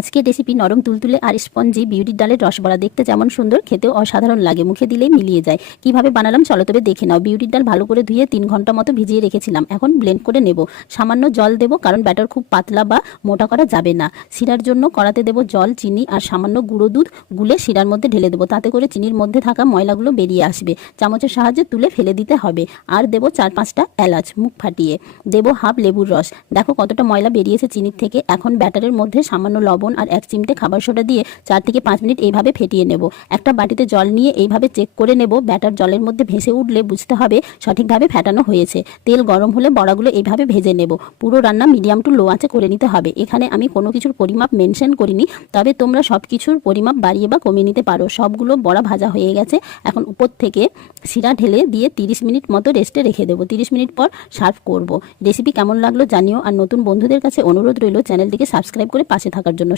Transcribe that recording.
আজকের রেসিপি নরম তুলতুলে আর স্পঞ্জি বিউলির ডালের রসবড়া। দেখতে যেমন সুন্দর, খেতেও অসাধারণ লাগে, মুখে দিলেই মিলিয়ে যায়। কিভাবে বানালাম চলো তবে দেখে নাও। বিউলির ডাল ভালো করে ধুয়ে 3 ঘন্টা মতো ভিজিয়ে রেখেছিলাম। এখন ব্লেন্ড করে নেব। সামান্য জল দেব, কারণ ব্যাটার খুব পাতলা বা মোটা করা যাবে না। শিরার জন্য কড়াতে দেব জল, চিনি আর সামান্য গুঁড়ো দুধ গুলে শিরার মধ্যে ঢেলে দেবো। তাতে করে চিনির মধ্যে থাকা ময়লাগুলো বেরিয়ে আসবে। চামচের সাহায্যে তুলে ফেলে দিতে হবে। আর দেব 4-5টা এলাচ মুখ ফাটিয়ে। দেব হাফ লেবুর রস। দেখো কতটা ময়লা বেরিয়েছে চিনির থেকে। এখন ব্যাটারের মধ্যে সামান্য লবণ আর 1 চিমটে খাবার সোডা দিয়ে 4 থেকে 5 মিনিট এইভাবে ফেটিয়ে নেব। একটা বাটিতে জল নিয়ে এইভাবে চেক করে নেব। ব্যাটার জলের মধ্যে ভেসে উঠলে বুঝতে হবে সঠিকভাবে ফেটানো হয়েছে। তেল গরম হলে বড়াগুলো এইভাবে ভেজে নেব। পুরো রান্না মিডিয়াম টু লো আঁচে করে নিতে হবে। এখানে আমি কোনো কিছুর পরিমাপ মেনশন করিনি, তবে তোমরা সব কিছুর পরিমাপ বাড়িয়ে বা কমিয়ে নিতে পারো। সবগুলো বড়া ভাজা হয়ে গেছে। এখন উপর থেকে শিরা ঢেলে দিয়ে 30 মিনিট মতো রেস্টে রেখে দেবো। 30 মিনিট পর সার্ভ করব। রেসিপি কেমন লাগলো জানিও। আর নতুন বন্ধুদের কাছে অনুরোধ রইল চ্যানেলটিকে সাবস্ক্রাইব করে পাশে থাকার জন্য।